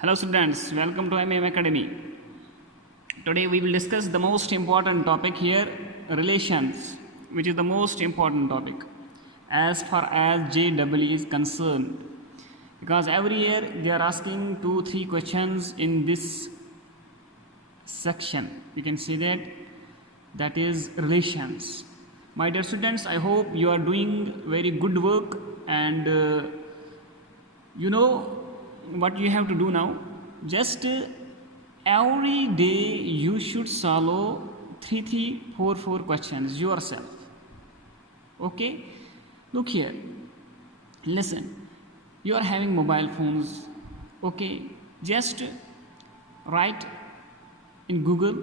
Hello students, welcome to IMM Academy. Today we will discuss the most important topic here, relations, which is the most important topic as far as JEE is concerned. Because every year they are asking 2-3 questions in this section. You can see that is relations. My dear students, I hope you are doing very good work and you know what you have to do now. Just every day you should solve 4 questions yourself. Okay, look here, listen, you are having mobile phones. Okay, just write in Google.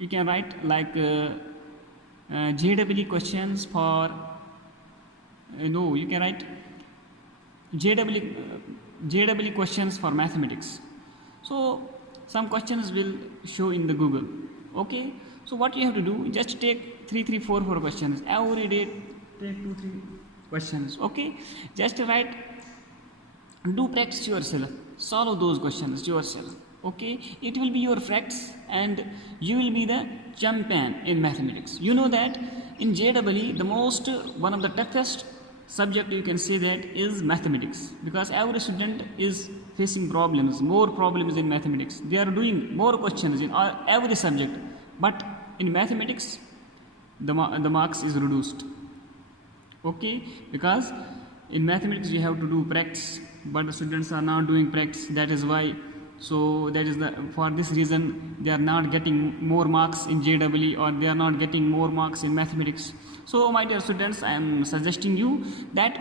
You can write like JEE questions for you can write JEE questions for mathematics. So some questions will show in the Google. Okay, so what you have to do, just take 4 questions every day. Take 2-3 questions. Okay, just write, do practice yourself, solve those questions yourself. Okay, it will be your facts and you will be the champion in mathematics. You know that in JEE one of the toughest subject you can say that is mathematics, because every student is facing more problems in mathematics. They are doing more questions in every subject, but in mathematics the marks is reduced. Okay, because in mathematics you have to do practice, but the students are not doing practice. That is why, so that is for this reason they are not getting more marks in JEE, or they are not getting more marks in mathematics. So my dear students, I am suggesting you that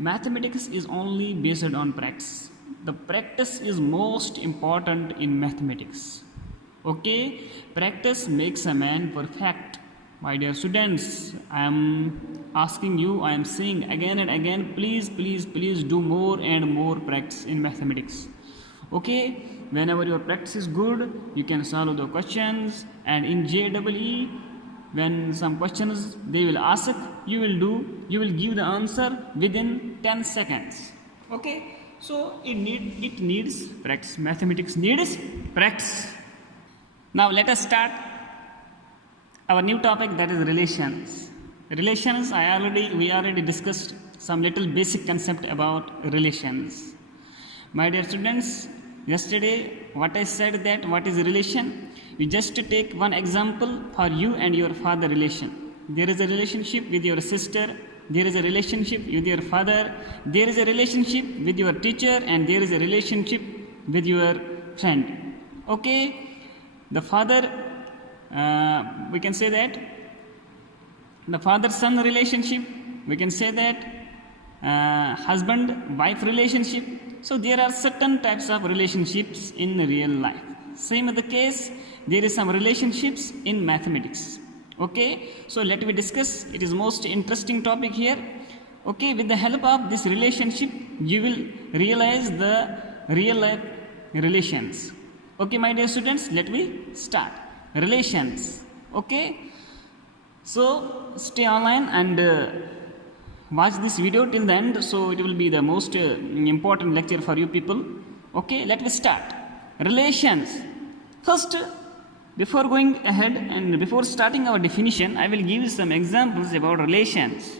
mathematics is only based on practice. The practice is most important in mathematics. Okay, practice makes a man perfect. My dear students, I am asking you, I am saying again and again, please do more and more practice in mathematics. Okay, whenever your practice is good, you can solve the questions, and in JEE, when some questions they will ask, you will give the answer within 10 seconds. Okay, so it needs practice. Mathematics needs practice. Now let us start our new topic, that is relations. Relations, we already discussed some little basic concept about relations. My dear students, yesterday what I said, that what is relation? You just take one example for you and your father relation. There is a relationship with your sister, there is a relationship with your father, there is a relationship with your teacher, and there is a relationship with your friend. Okay, the father, we can say that the father-son relationship, we can say that husband-wife relationship. So there are certain types of relationships in real life. Same is the case, there is some relationships in mathematics. Okay, so let me discuss. It is most interesting topic here. Okay, with the help of this relationship, you will realize the real life relations. Okay, my dear students, let me start. Relations. Okay, so stay online and watch this video till the end, so it will be the most important lecture for you people. Okay, let me start. Relations. First, before going ahead and before starting our definition, I will give you some examples about relations.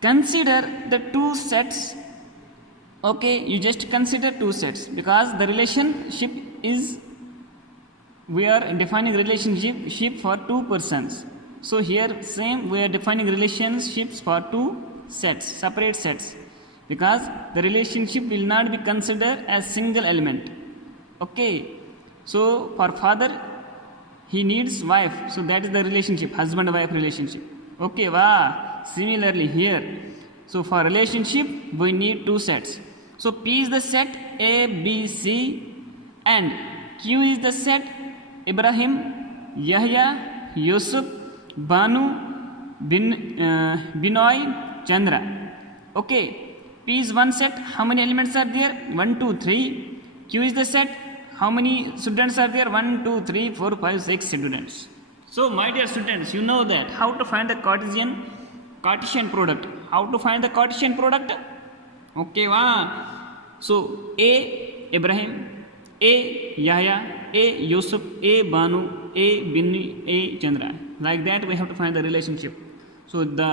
Consider the two sets. Okay, you just consider two sets, because the relationship is, we are defining relationship for two persons. So here same, we are defining relationships for two sets, separate sets, because the relationship will not be considered as single element. Okay, so for father, he needs wife, so that is the relationship, husband-wife relationship. Okay, wow. Similarly here, so for relationship we need two sets. So P is the set A, B, C, and Q is the set Ibrahim, Yahya, Yusuf, Banu, Binoy, Chandra. Okay, P is one set. How many elements are there? 1, 2, 3. Q is the set. How many students are there? 1, 2, 3, 4, 5, 6 students. So my dear students, you know that how to find the Cartesian product. How to find the Cartesian product? Okay, wow. So A Ibrahim, A Yahya, A Yusuf, A Banu, A Binni, A Chandra. Like that we have to find the relationship. So the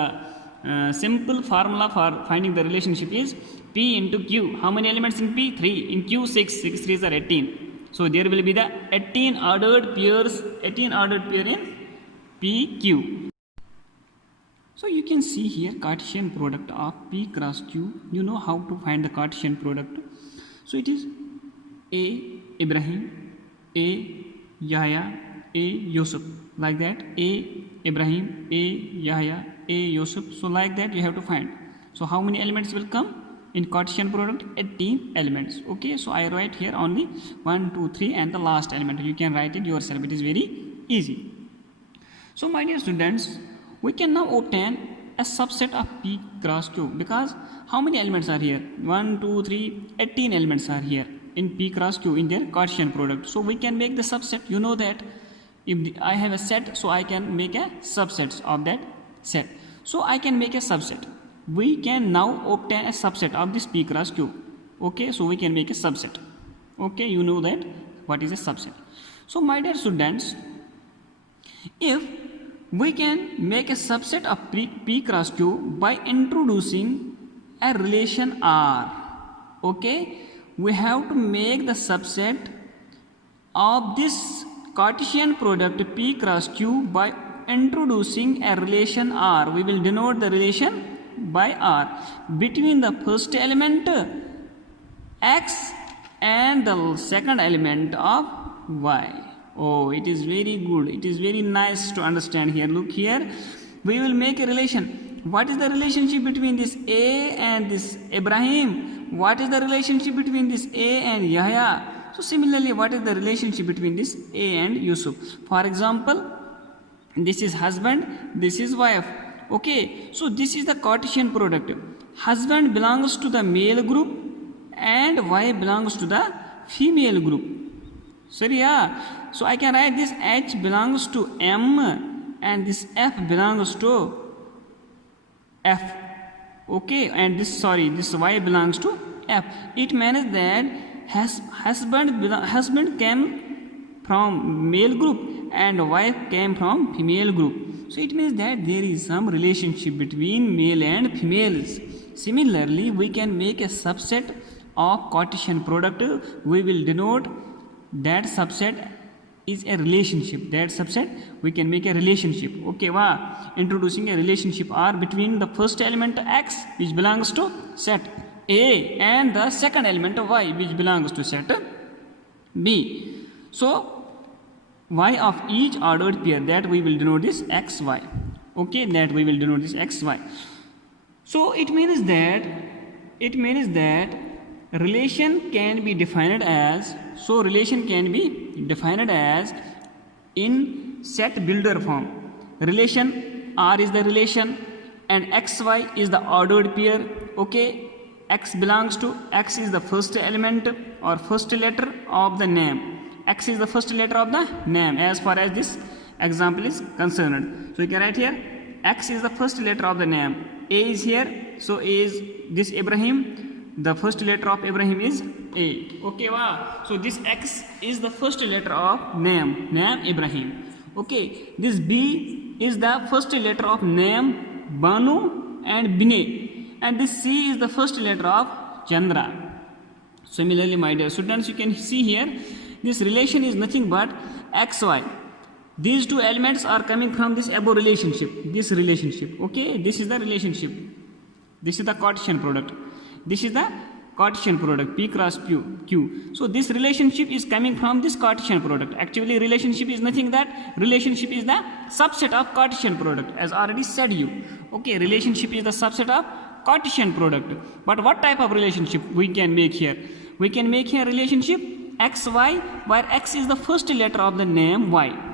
simple formula for finding the relationship is P into Q. How many elements in P? 3. In Q 6. 6 3s are 18. So there will be the 18 ordered pairs, 18 ordered pair in PQ. So you can see here Cartesian product of P cross Q. You know how to find the Cartesian product. So it is A Ibrahim, A Yahya, A Yusuf. Like that, A Ibrahim, A Yahya, A Yusuf. So like that you have to find. So how many elements will come in Cartesian product? 18 elements. Okay, so I write here only 1, 2, 3 and the last element. You can write it yourself. It is very easy. So my dear students, we can now obtain a subset of P cross Q, because how many elements are here? 1, 2, 3, 18 elements are here in P cross Q in their Cartesian product. So we can make the subset. You know that if I have a set, so I can make a subset of that set. So I can make a subset. We can now obtain a subset of this P cross Q. Okay, so we can make a subset. Okay, you know that what is a subset. So my dear students, if we can make a subset of P cross Q by introducing a relation R. Okay, we have to make the subset of this Cartesian product P cross Q by introducing a relation R. We will denote the relation by R between the first element X and the second element of Y. Oh, it is very good. It is very nice to understand here. Look here. We will make a relation. What is the relationship between this A and this Ibrahim? What is the relationship between this A and Yahya? So similarly, what is the relationship between this A and Yusuf? For example, this is husband, this is wife. Okay, so this is the Cartesian product. Husband belongs to the male group and wife belongs to the female group. Sorry, yeah. So I can write this H belongs to M and this F belongs to F. Okay, and this Y belongs to F. It means that husband came from male group and wife came from female group. So it means that there is some relationship between male and females. Similarly, we can make a subset of Cartesian product. We will denote that subset is a relationship. That subset we can make a relationship. Okay, wow. Introducing a relationship R between the first element X, which belongs to set A, and the second element Y, which belongs to set B. So Y of each ordered pair, that we will denote this XY. Okay, that we will denote this XY. So it means that relation can be defined as, in set builder form. Relation R is the relation and XY is the ordered pair. Okay, X belongs to, X is the first element or first letter of the name. X is the first letter of the name as far as this example is concerned. So you can write here X is the first letter of the name. A is here, so A is this Ibrahim. The first letter of Ibrahim is A. Okay, wow. So this X is the first letter of name Ibrahim. Okay, this B is the first letter of name Banu and Binay, and this C is the first letter of Chandra. Similarly, my dear students, you can see here this relation is nothing but XY. These two elements are coming from this above relationship. This relationship. Okay, this is the relationship. This is the Cartesian product. This is the Cartesian product P cross Q. So this relationship is coming from this Cartesian product. Actually, relationship is nothing that relationship is the subset of Cartesian product, as already said you. Okay, relationship is the subset of Cartesian product. But what type of relationship we can make here? We can make here relationship XY, where X is the first letter of the name Y.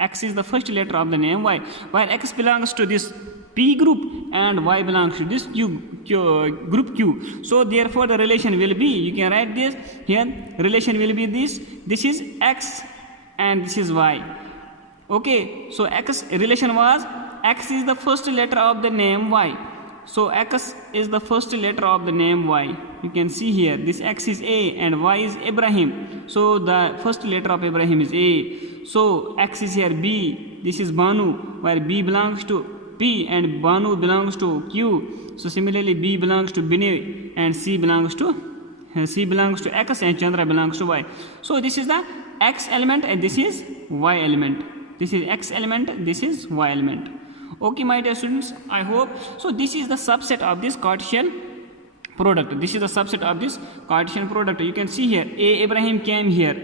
X is the first letter of the name Y, where X belongs to this P group and Y belongs to this group Q. So therefore the relation will be, you can write this here, relation will be this. This is X and this is Y. Okay, so X relation was X is the first letter of the name Y So X is the first letter of the name Y. You can see here, this X is A and Y is Ibrahim. So the first letter of Ibrahim is A. So X is here B. This is Banu, where B belongs to P and Banu belongs to Q. So similarly B belongs to Binay and C belongs to X and Chandra belongs to Y. So this is the X element and this is Y element. This is X element, this is Y element. Okay, my dear students, I hope. So this is the subset of this Cartesian product. This is the subset of this Cartesian product. You can see here, A Ibrahim came here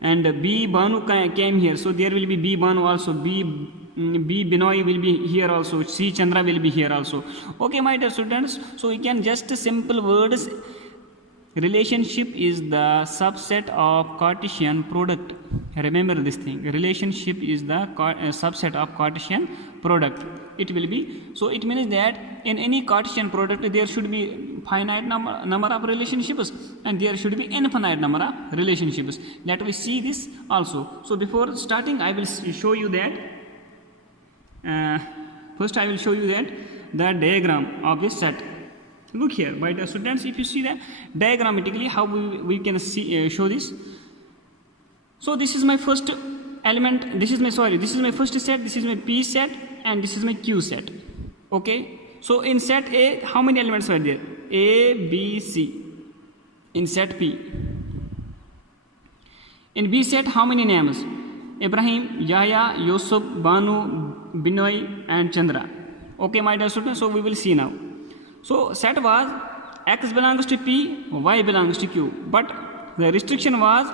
and B Banu came here. So there will be B Banu also, B Binoy will be here also, C Chandra will be here also. Okay, my dear students, so you can just simple words. Relationship is the subset of Cartesian product. Remember this thing. Relationship is the subset of Cartesian product. It will be. So it means that in any Cartesian product there should be finite number of relationships and there should be infinite number of relationships. Let us see this also. So before starting I will show you that. First I will show you that the diagram of this set. Look here, my dear students, if you see that diagrammatically how we can see show this. So this is my first element, this is my first set, this is my P set and this is my Q set. Okay, so in set A how many elements are there? A, B, C. In set P. In B set how many names? Ibrahim, Yahya, Yusuf, Banu, Binoy and Chandra. Okay, my dear students, so we will see now. So set was X belongs to P, Y belongs to Q, but the restriction was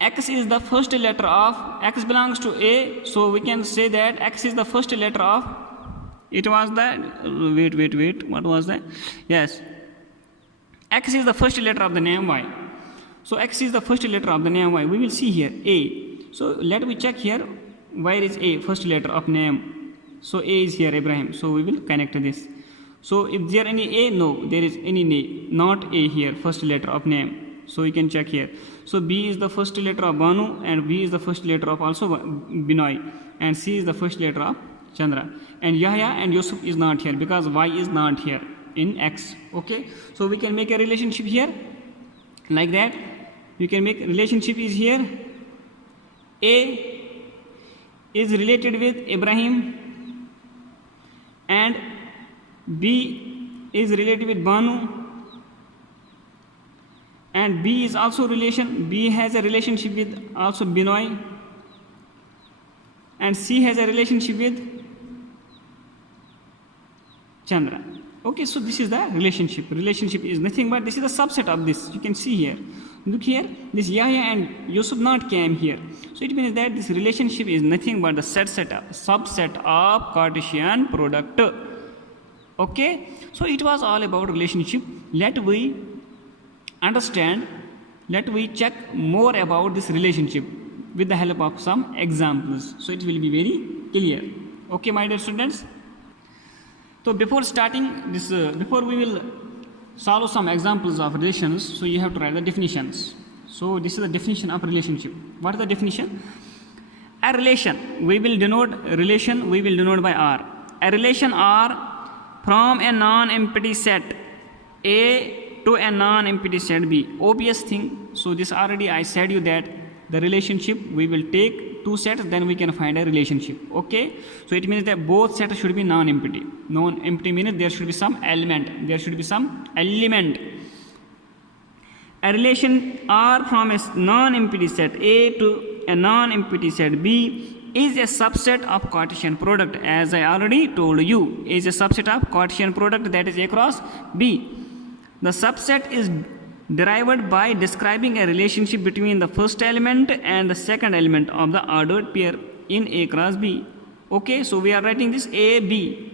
X is the first letter of, X belongs to A, so we can say that X is the first letter of, it was the, wait, what was that? Yes, X is the first letter of the name Y. So X is the first letter of the name Y. We will see here A. So let me check here, where is A, first letter of name. So A is here, Ibrahim, so we will connect this. So if there any A, no, there is any not A here, first letter of name. So you can check here. So B is the first letter of Banu and B is the first letter of also Binoy and C is the first letter of Chandra. And Yahya and Yusuf is not here because Y is not here in X. Okay, so we can make a relationship here like that. You can make relationship is here. A is related with Ibrahim and B is related with Banu and B is also relation. B has a relationship with also Binoy and C has a relationship with Chandra. Okay, so this is the relationship. Relationship is nothing but this is the subset of this. You can see here. Look here, this Yahya and Yusuf not came here. So it means that this relationship is nothing but the subset of Cartesian product. Okay, so it was all about relationship. Let we understand, let we check more about this relationship with the help of some examples. So it will be very clear. Okay, my dear students. So before starting this, before we will solve some examples of relations, so you have to write the definitions. So this is the definition of relationship. What is the definition? A relation, we will denote relation, we will denote by R. A relation R from a non-empty set A to a non-empty set B. Obvious thing. So this already I said you that the relationship we will take two sets, then we can find a relationship. Okay, so it means that both sets should be non-empty. Non-empty means there should be some element, there should be some element. A relation R from a non-empty set A to a non-empty set B is a subset of Cartesian product. As I already told you, is a subset of Cartesian product, that is A cross B. The subset is derived by describing a relationship between the first element and the second element of the ordered pair in A cross B. Okay, so we are writing this A, B.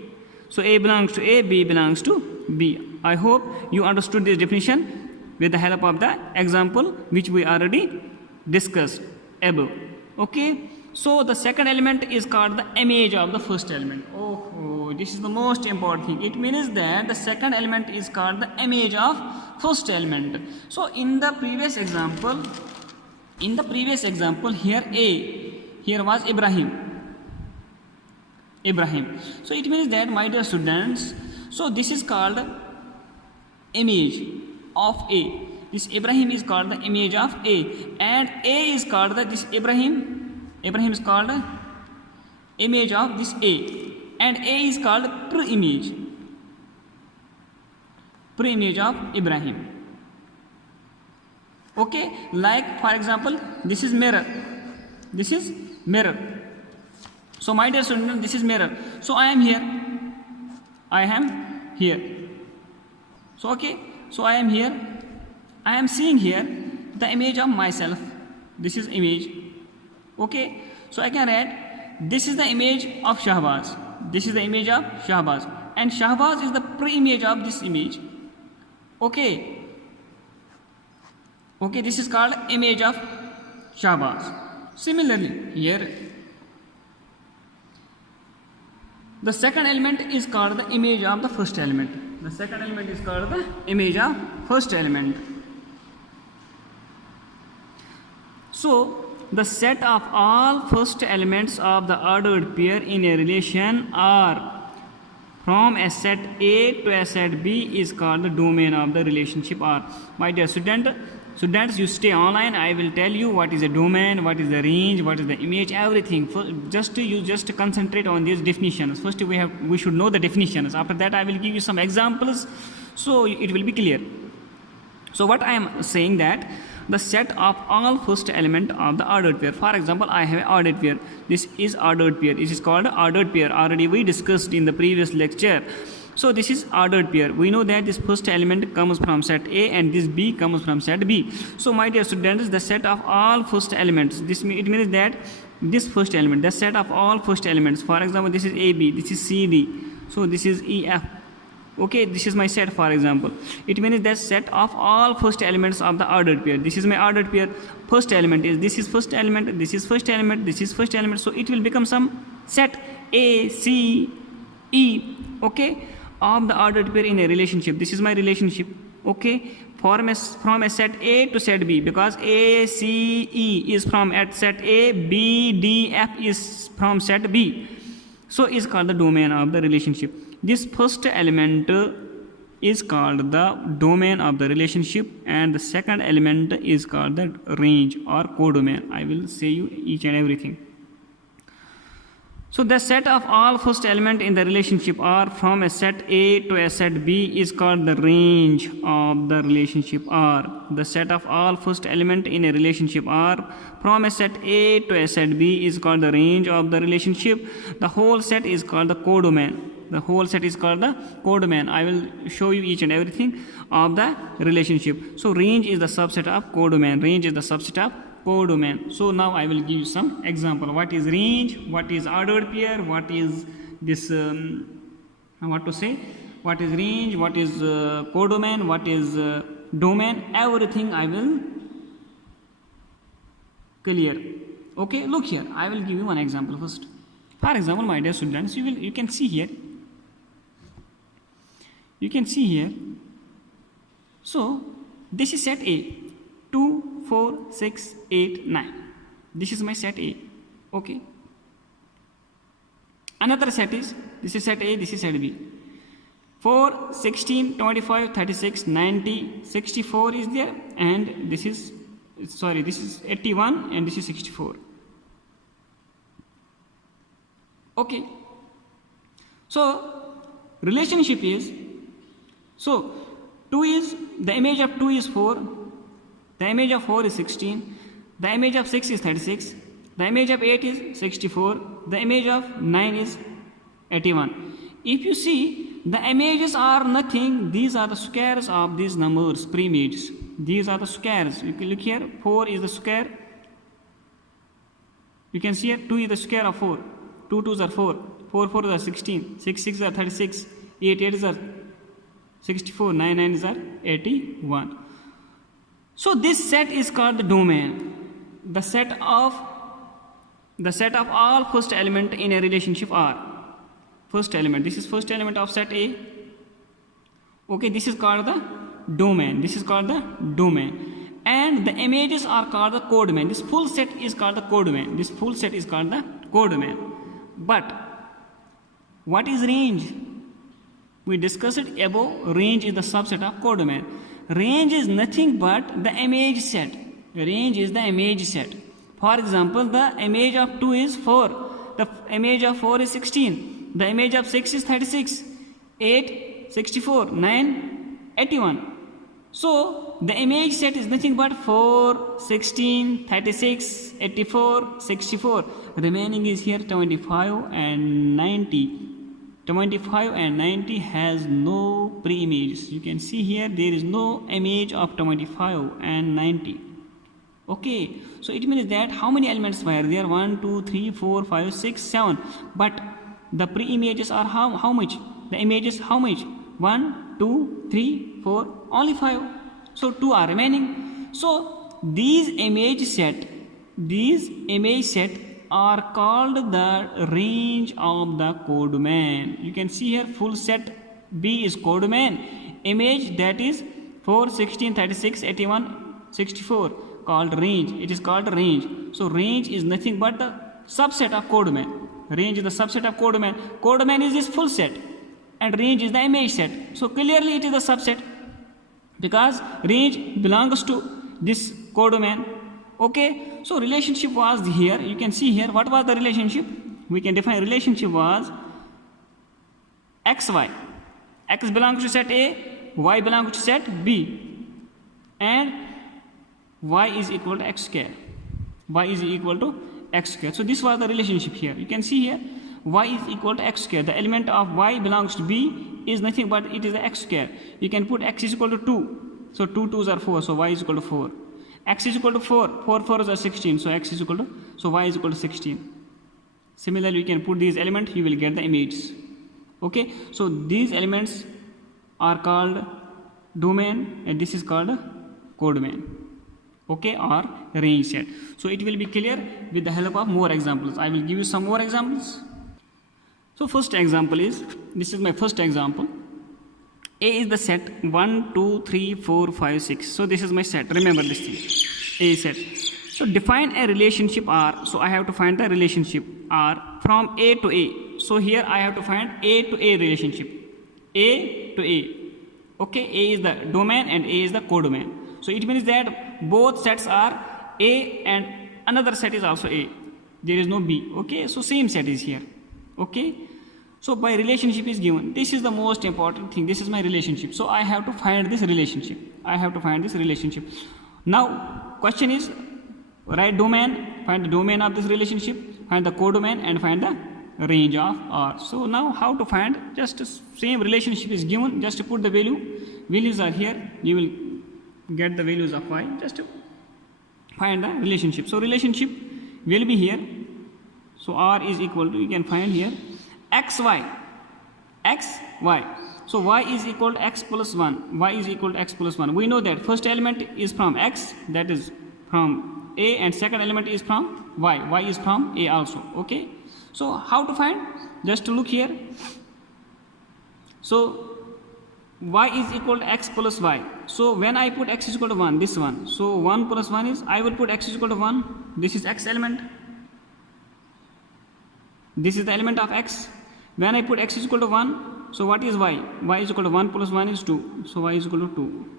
So A belongs to A, B belongs to B. I hope you understood this definition with the help of the example which we already discussed above. Okay, so the second element is called the image of the first element. Oh, this is the most important thing. It means that the second element is called the image of first element. So in the previous example, here A, here was Ibrahim. Ibrahim. So it means that, my dear students, so this is called image of A. This Ibrahim is called the image of A, and A is called the, this Ibrahim is called image of this A, and A is called pre-image of Ibrahim. Okay, like for example, this is mirror. So my dear student, this is mirror. So I am here. So okay, so I am here. I am seeing here the image of myself. This is image. Okay, so I can write, this is the image of Shahbaz. And Shahbaz is the pre-image of this image. Okay, this is called image of Shahbaz. Similarly, here the second element is called the image of the first element. So the set of all first elements of the ordered pair in a relation R from a set A to a set B is called the domain of the relationship R. My dear students, you stay online. I will tell you what is a domain, what is the range, what is the image, everything. You just concentrate on these definitions. First we should know the definitions. After that I will give you some examples, so it will be clear. So what I am saying, that the set of all first element of the ordered pair. For example, I have an ordered pair. This is ordered pair. It is called ordered pair. Already we discussed in the previous lecture. So this is ordered pair. We know that this first element comes from set A and this B comes from set B. So my dear students, the set of all first elements, it means that this first element, the set of all first elements. For example, this is AB, this is CD, so this is EF. Okay, this is my set, for example. It means that set of all first elements of the ordered pair. This is my ordered pair. First element is, this is first element, this is first element, this is first element. So it will become some set A, C, E, okay, of the ordered pair in a relationship. This is my relationship, okay, from a set A to set B, because A, C, E is from at set A, B, D, F is from set B. So is called the domain of the relationship. This first element is called the domain of the relationship, and the second element is called the range or codomain. I will say you each and everything. So the set of all first element in the relationship R from a set A to a set B is called the range of the relationship R. The set of all first element in a relationship R from a set A to a set B is called the range of the relationship. The whole set is called the codomain. I will show you each and everything of the relationship. So range is the subset of codomain. Codomain. So now I will give you some example. What is range? What is ordered pair? What is this? What is range? What is codomain? What is domain? Everything I will clear. Okay, look here. I will give you one example first. For example, my dear students, you can see here. So this is set A. 2, 4, 6, 8, 9. This is my set A. Okay. Another set is, this is set A, this is set B. 4, 16, 25, 36, 90, 64 is there, and this is 81 and this is 64. Okay. So relationship is, so 2 is, the image of 2 is 4, the image of 4 is 16, the image of 6 is 36, the image of 8 is 64, the image of 9 is 81. If you see, the images are nothing, these are the squares of these numbers, pre-images. These are the squares. You can look here, 4 is the square. You can see here, 2 is the square of 4, 2 2s are 4, 4 4s are 16, 6 6s are 36, 8 8s are 64, 9 9s are 81. So this set is called the domain. The set of all first element in a relationship R. First element. This is first element of set A. Okay, this is called the domain. And the images are called the codomain. This full set is called the codomain. But What is range? We discussed it above. Range is the subset of codomain. Range is nothing but the image set. Range is the image set. For example, the image of 2 is 4. The image of 4 is 16. The image of 6 is 36. 8, 64. 9, 81. So, the image set is nothing but 4, 16, 36, 84, 64. Remaining is here 25 and 90. 25 and 90 has no pre-images. You can see here there is no image of 25 and 90. Okay, so it means that how many elements were there? 1, 2, 3, 4, 5, 6, 7. But the pre-images are how much? The images how much? 1, 2, 3, 4, only 5. So 2 are remaining. So these image set are called the range of the codomain. You can see here full set B is codomain. Image that is 4, 16, 36, 81, 64 called range. It is called range. So range is nothing but the subset of codomain. Range is the subset of codomain. Codomain is this full set and range is the image set. So clearly it is the subset because range belongs to this codomain. Okay, so relationship was here. You can see here what was the relationship. We can define relationship was xy. X belongs to set A, y belongs to set B, and y is equal to x square. Y is equal to x square. So this was the relationship here. You can see here y is equal to x square. The element of y belongs to B is nothing but it is the x square. You can put x is equal to 2. So 2 2s are 4. So y is equal to 4. X is equal to 4. 4 4s are 16. So x is equal to, so y is equal to 16. Similarly, you can put these elements, you will get the images. Okay, so these elements are called domain and this is called codomain. Okay, or range set. So it will be clear with the help of more examples. I will give you some more examples. So first example is, this is my first example. A is the set 1, 2, 3, 4, 5, 6. So this is my set. Remember this thing. A set. So define a relationship R. So I have to find the relationship R from A to A. So here I have to find A to A relationship. A to A. Okay, A is the domain and A is the codomain. So it means that both sets are A and another set is also A. There is no B. Okay, so same set is here. Okay, so my relationship is given. This is the most important thing. This is my relationship. So I have to find this relationship. I have to find this relationship. Now question is, write domain, find the domain of this relationship, find the codomain and find the range of R. So now how to find? Just same relationship is given. Just to put the values are here. You will get the values of y. Just to find the relationship. So relationship will be here. So R is equal to, you can find here xy. So y is equal to x plus 1. Y is equal to x plus 1. We know that first element is from x, that is from A, and second element is from y. Y is from A also. Okay. So how to find? Just to look here. So y is equal to x plus y. So when I put x is equal to 1, this one. So 1 plus 1 is, I will put x is equal to 1. This is x element. This is the element of x. When I put x is equal to 1, so what is y? Y is equal to 1 plus 1 is 2. So y is equal to 2.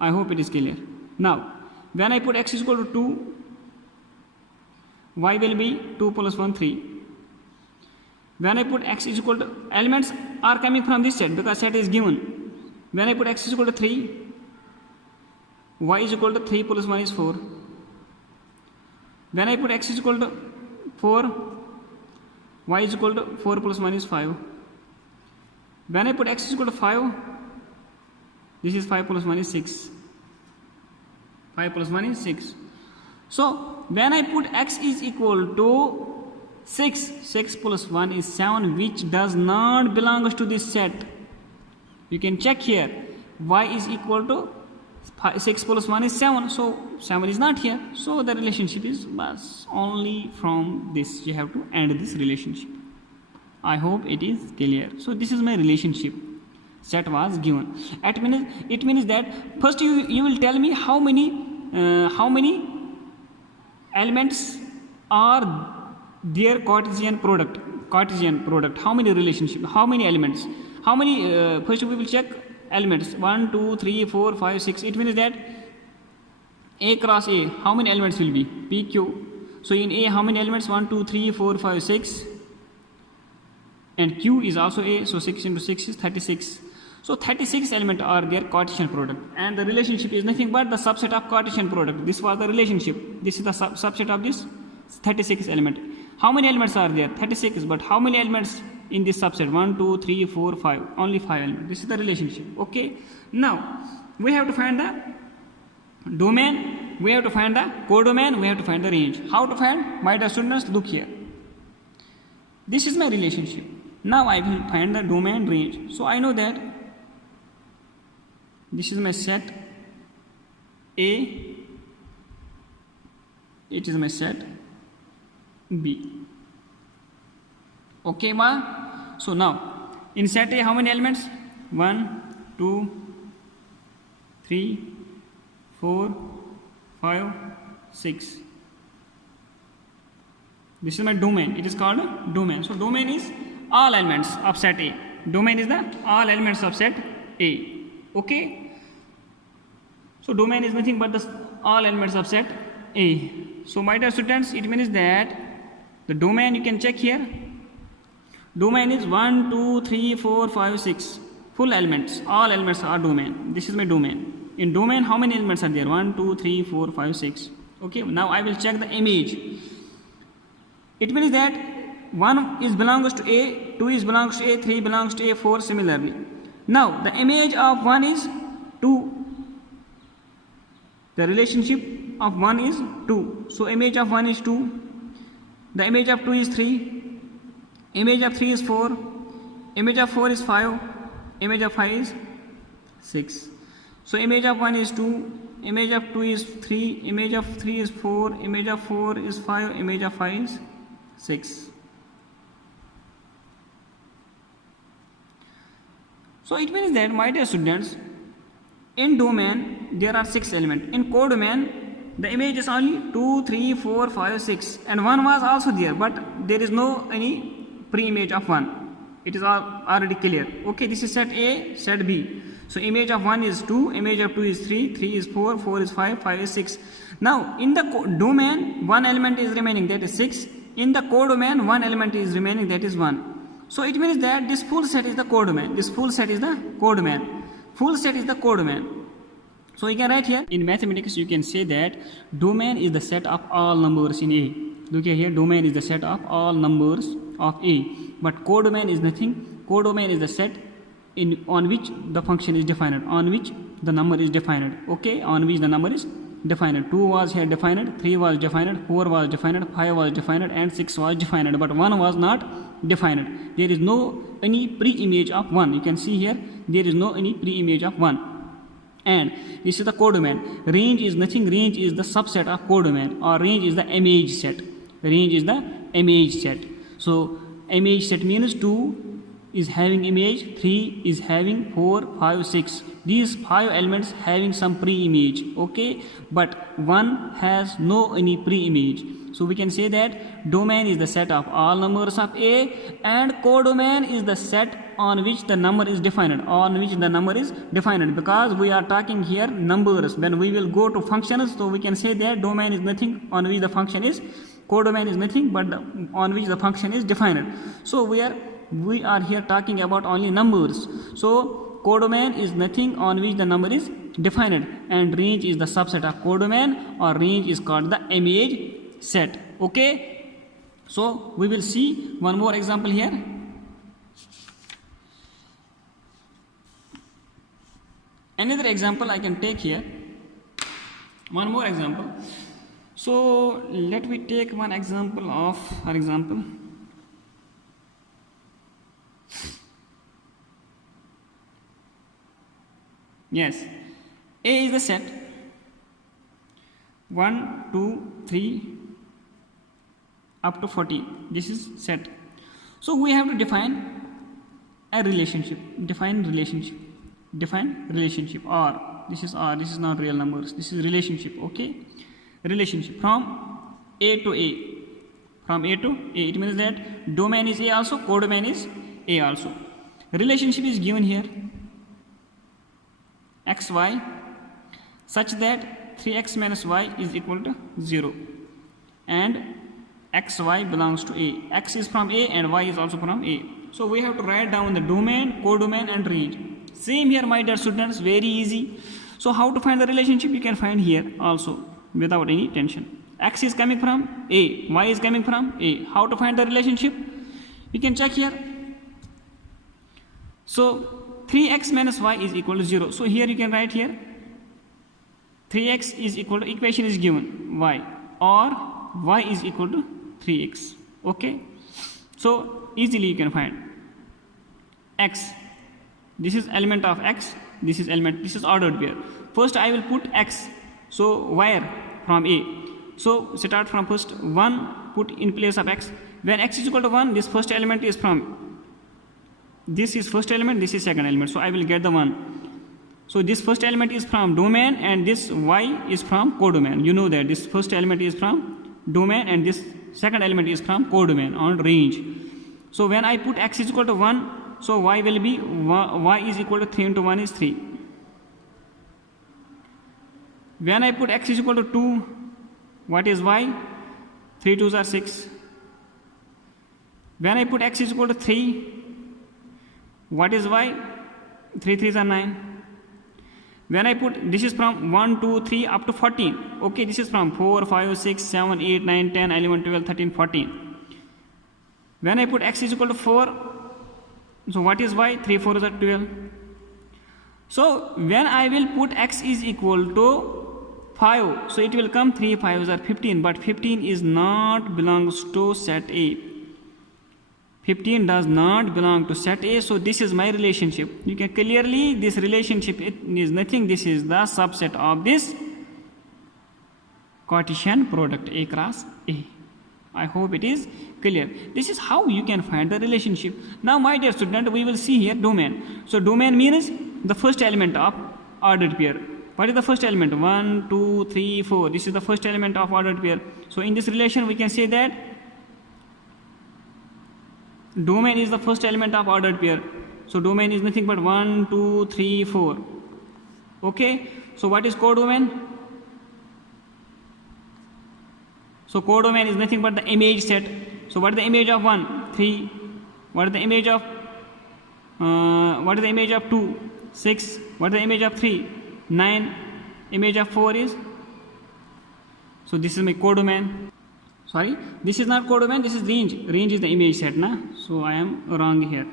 I hope it is clear. Now, when I put x is equal to 2, y will be 2 plus 1, 3. When I put x is equal to, elements are coming from this set because set is given. When I put x is equal to 3, y is equal to 3 plus 1 is 4. When I put x is equal to 4, y is equal to 4 plus 1 is 5. When I put x is equal to 5, this is 5 plus 1 is 6. 5 plus 1 is 6. So when I put x is equal to 6, 6 plus 1 is 7, which does not belong to this set. You can check here. Y is equal to 6 plus 1 is 7. So 7 is not here. So the relationship is only from this. You have to end this relationship. I hope it is clear. So this is my relationship. Set was given. It means that first you will tell me how elements are their Cartesian product. Cartesian product, how many relationship, how many elements, how many, first we will check elements, 1 2 3 4 5 6. It means that A cross A, how many elements will be? PQ. So in A, how many elements? 1 2 3 4 5 6, and Q is also A, so 6 into 6 is 36. So 36 elements are their Cartesian product, and the relationship is nothing but the subset of Cartesian product. This was the relationship. This is the subset of this 36 element. How many elements are there? 36, but how many elements in this subset? 1 2 3 4 5, only 5 elements. This is the relationship. Okay, now we have to find the domain, we have to find the codomain, we have to find the range. How to find? My dear students, look here. This is my relationship. Now I will find the domain, range. So I know that this is my set A, it is my set B. Okay, ma? So now in set A, how many elements? 1 2 3 4 5 6. This is my domain. It is called domain. So domain is all elements of set A. Domain is the all elements of set A. Okay. So domain is nothing but the all elements of set A. So my dear students, it means that the domain, you can check here. Domain is 1 2 3 4 5 6. Full elements. All elements are domain. This is my domain. In domain, how many elements are there? 1 2 3 4 5 6. Okay. Now I will check the image. It means that 1 is belongs to A, 2 is belongs to A, 3 belongs to A, 4 similarly. Now the image of 1 is 2. The relationship of 1 is 2. So image of 1 is 2. The image of 2 is 3. Image of 3 is 4. Image of 4 is 5. Image of 5 is 6. So image of 1 is 2. Image of 2 is 3. Image of 3 is 4. Image of 4 is 5. Image of 5 is 6. So it means that, my dear students, in domain there are 6 elements. In codomain the image is only 2 3 4 5 6, and 1 was also there, but there is no any pre-image of 1. It is already clear. Okay, this is set A, set B. So image of 1 is 2, image of 2 is 3, 3 is 4, 4 is 5, 5 is 6. Now in the domain, 1 element is remaining, that is 6. In the codomain, 1 element is remaining, that is 1. So it means that this full set is the codomain. This full set is the codomain. Full set is the codomain. So you can write here, in mathematics you can say that domain is the set of all numbers in A. Look here, domain is the set of all numbers of A. But codomain is nothing. Codomain is the set on which the function is defined, on which the number is defined. Okay, on which the number is defined. 2 was here defined, 3 was defined, 4 was defined, 5 was defined, and 6 was defined, but 1 was not defined. There is no any pre-image of 1. You can see here, there is no any pre-image of 1. And this is the codomain. Range is nothing. Range is the subset of codomain, or range is the image set. Range is the image set. So image set means 2 is having image, 3 is having 4, 5, 6. These 5 elements having some pre-image. Okay, but 1 has no any pre-image. So we can say that domain is the set of all numbers of A, and codomain is the set on which the number is defined, because we are talking here numbers. When we will go to functions, so we can say that domain is nothing on which the function is, codomain is nothing but on which the function is defined. So we are here talking about only numbers. So codomain is nothing on which the number is defined, and range is the subset of codomain, or range is called the image set. Okay, so we will see one more example here. Another example I can take here, one more example. So let me take one example of our example. Yes, A is the set 1 2 3 up to 40. This is set. So we have to define a relationship. Define relationship, or this is not real numbers, this is relationship. Okay, relationship from A to A. from A to A. It means that domain is A also, codomain is A also. Relationship is given here, xy, such that 3x minus y is equal to 0, and xy belongs to A. X is from A and y is also from A. So we have to write down the domain, codomain and range. Same here, my dear students, very easy. So how to find the relationship? You can find here also without any tension. X is coming from A, y is coming from A. How to find the relationship? We can check here. So 3x minus y is equal to 0. So here you can write here 3x is equal to, equation is given, y, or y is equal to 3x. Okay, so easily you can find x. This is element of x, this is element, this is ordered pair. First I will put x. So where? From A. So start from first 1, put in place of x. When x is equal to 1, this first element is from, this is first element, this is second element. So I will get the 1. So this first element is from domain and this y is from codomain. You know that this first element is from domain and this second element is from codomain on range. So when I put x is equal to 1, so y will be, y is equal to 3 into 1 is 3. When I put x is equal to 2, what is y? 3 2s are 6. When I put x is equal to 3, what is y? 3 3s are 9. When I put, this is from 1 2 3 up to 14. Okay, this is from 4 5 6 7 8 9 10 11 12 13 14. When I put x is equal to 4, so what is y? 3 4s are 12. So when I will put x is equal to 5, so it will come 3 5s are 15, but 15 is not belongs to set A. 15 does not belong to set A, so this is my relationship. You can clearly, this relationship, it is nothing, this is the subset of this Cartesian product A cross A. I hope it is clear. This is how you can find the relationship. Now my dear student, we will see here domain. So domain means the first element of ordered pair. What is the first element? 1 2 3 4. This is the first element of ordered pair. So in this relation we can say that domain is the first element of ordered pair. So domain is nothing but 1 2 3 4. Okay, so what is codomain? So codomain is nothing but the image set. So what is the image of 1? 3. What is the image of 2? 6. What is the image of 3? 9. Image of 4 is, so this is my codomain. Sorry, this is not codomain, this is range. Range is the image set, na? So I am wrong here.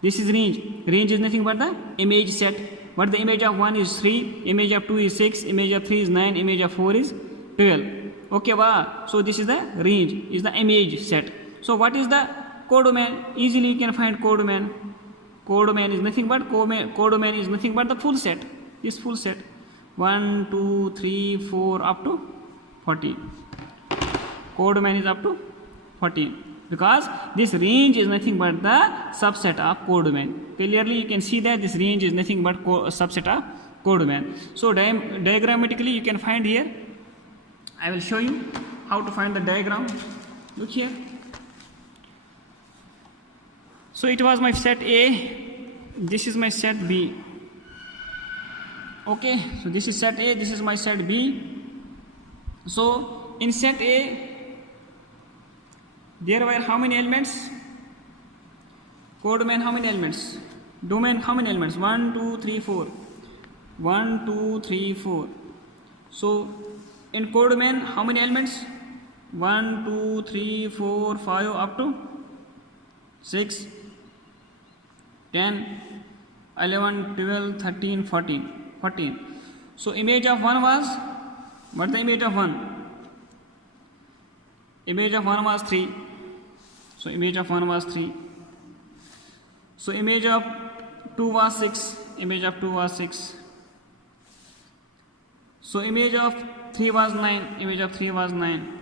This is range. Range is nothing but the image set. What the image of 1 is 3, image of 2 is 6, image of 3 is 9, image of 4 is 12. Okay, wow. So this is the range, is the image set. So what is the codomain? Easily you can find codomain. Codomain is nothing but codomain is nothing but the full set. This full set 1 2 3 4 up to 14. Codomain is up to 14 because this range is nothing but the subset of codomain. Clearly you can see that this range is nothing but subset of codomain. So diagrammatically you can find here. I will show you how to find the diagram. Look here. So it was my set A, this is my set B. Okay, so this is set A, this is my set B. So in set A, there were how many elements? Codomain how many elements? Domain how many elements? 1 2 3 4. 1 2 3 4. So in codomain how many elements? 1 2 3 4 5 up to 6 10 11 12 13 14. So image of 1 was, what the image of 1? Image of 1 was 3. So image of 1 was 3. So image of 2 was 6. Image of 2 was 6. So image of 3 was 9. Image of 3 was 9.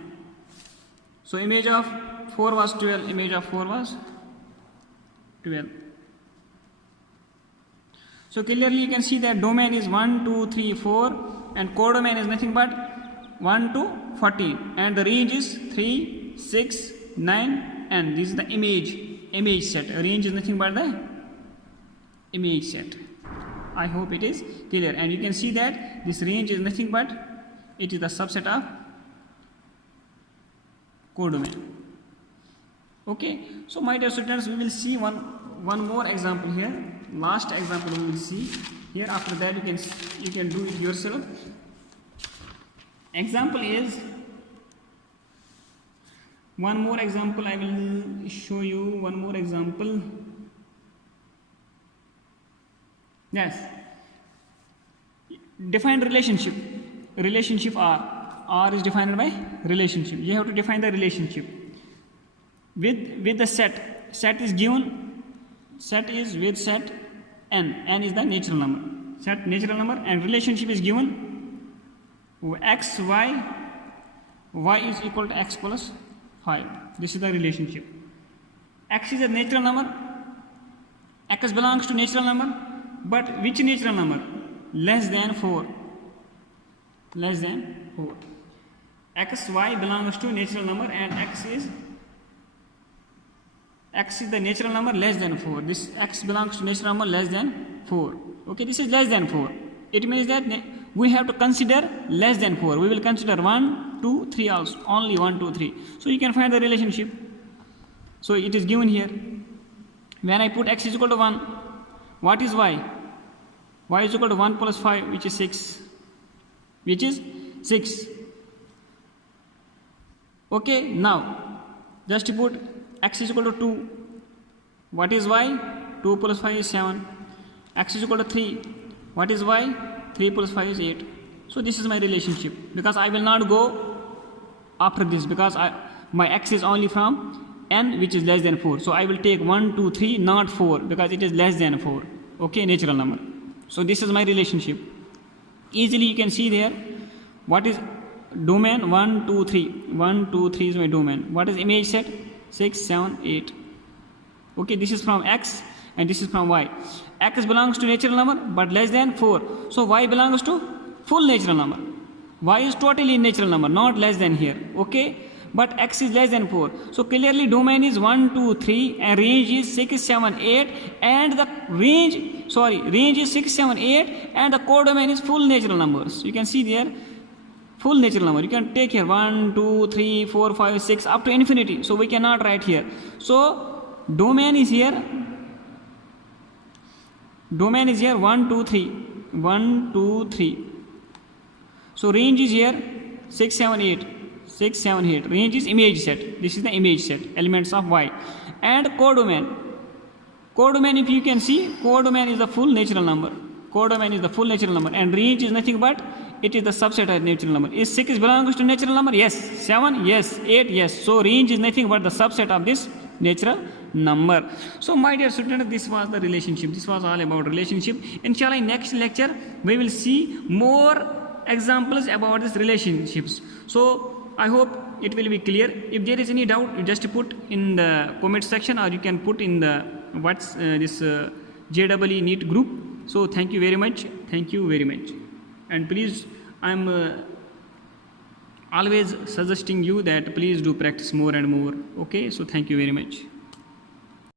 So image of 4 was 12. Image of 4 was 12. So clearly you can see that domain is 1 2 3 4 and codomain is nothing but 1 to 14 and the range is 3 6, 9, and this is the image set. Range is nothing but the image set. I hope it is clear, and you can see that this range is nothing but it is the subset of codomain. Okay, so my dear students, we will see one more example here. Last example we will see here. After that you can do it yourself. Example is one more example. I will show you one more example. Yes, define relationship R is defined by relationship. You have to define the relationship with the set is given. Set is with set n is the natural number, set natural number, and relationship is given x y is equal to x plus 5. This is the relationship. X is a natural number, x belongs to natural number, but which natural number? Less than 4. X y belongs to natural number, and x is the natural number less than 4. This x belongs to natural number less than 4. Okay, this is less than 4. It means that we have to consider less than 4. We will consider 1, 2, 3 also. Only 1, 2, 3. So you can find the relationship. So it is given here. When I put x is equal to 1, what is y? Y is equal to 1 plus 5, which is 6. Okay, now just to put x is equal to 2. What is y? 2 plus 5 is 7. X is equal to 3. What is y? 3 plus 5 is 8. So this is my relationship, because I will not go after this, because my x is only from n, which is less than 4. So I will take 1, 2, 3, not 4, because it is less than 4. Okay, natural number. So this is my relationship. Easily you can see there what is domain. 1, 2, 3. 1, 2, 3 is my domain. What is image set? 6, 7, 8. Okay, this is from x and this is from y. X belongs to natural number but less than 4. So y belongs to full natural number. Y is totally natural number, not less than here. Okay, but x is less than 4. So clearly domain is 1, 2, 3 and range is 6, 7, 8, and the range is 6, 7, 8, and the codomain is full natural numbers. You can see there full natural number. You can take here 1, 2, 3, 4, 5, 6 up to infinity. So we cannot write here. So domain is here 1, 2, 3. 1, 2, 3. So range is here 6, 7, 8. 6, 7, 8. Range is image set. This is the image set, elements of y. And codomain. Codomain, if you can see, codomain is the full natural number. Codomain is the full natural number. And range is nothing but it is the subset of natural number. Is 6 belongs to natural number? Yes. 7? Yes. 8? Yes. So range is nothing but the subset of this natural number. So my dear students, this was the relationship. This was all about relationship. Inshallah, in next lecture we will see more examples about these relationships. So I hope it will be clear. If there is any doubt, you just put in the comment section, or you can put in the this JEE NEET group. So thank you very much. And please, I'm always suggesting you that please do practice more and more. Okay, so thank you very much.